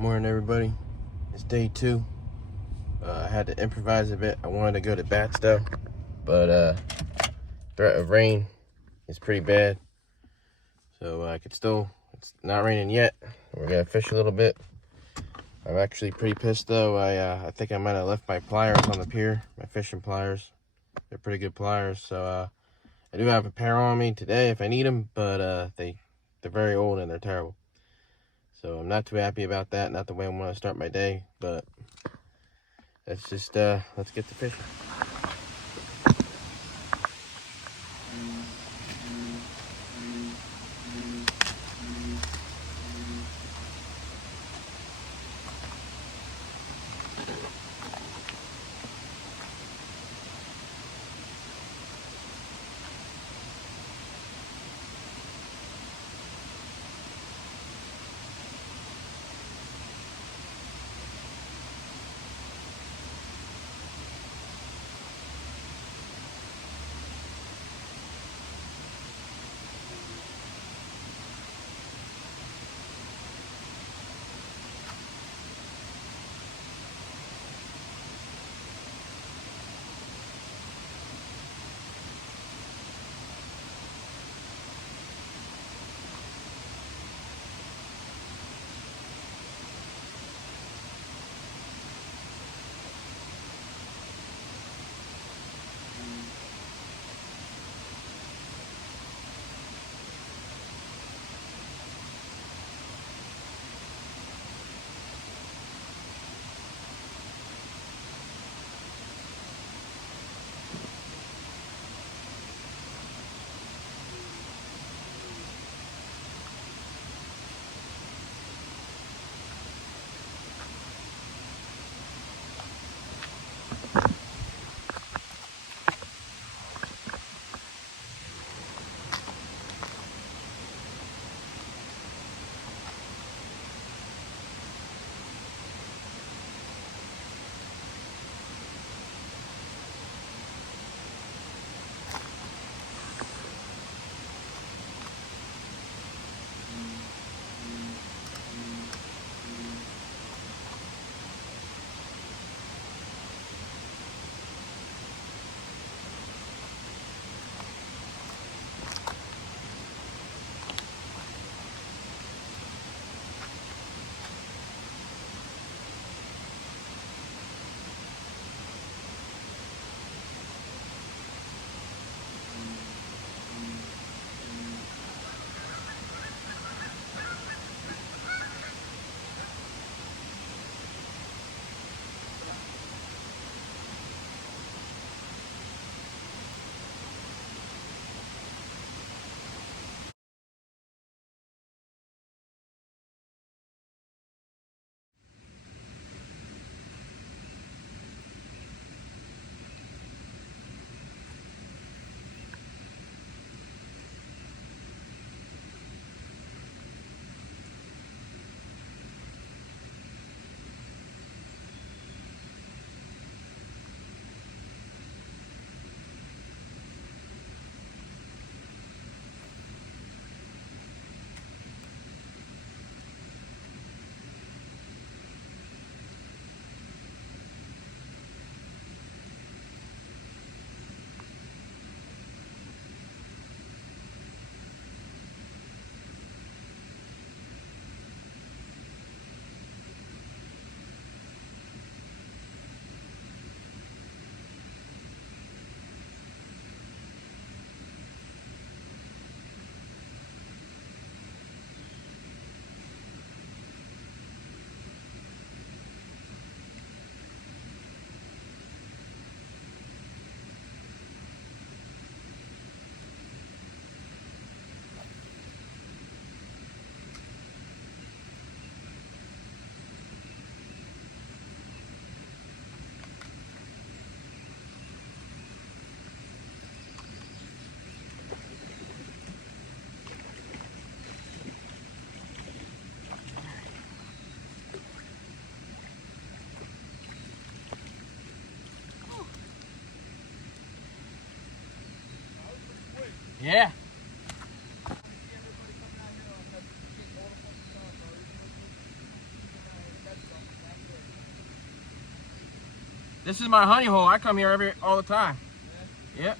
Morning, everybody. It's day 2. I had to improvise a bit. I wanted to go to bats though, but threat of rain is pretty bad. So I could still, it's not raining yet. We're gonna fish a little bit. I'm actually pretty pissed though. I think I might have left my pliers on the pier, my fishing pliers. They're pretty good pliers. So I do have a pair on me today if I need them, but they're very old and they're terrible. So I'm not too happy about that. Not the way I want to start my day, but let's just let's get to fishing. Yeah. This is my honey hole. I come here all the time. Yep.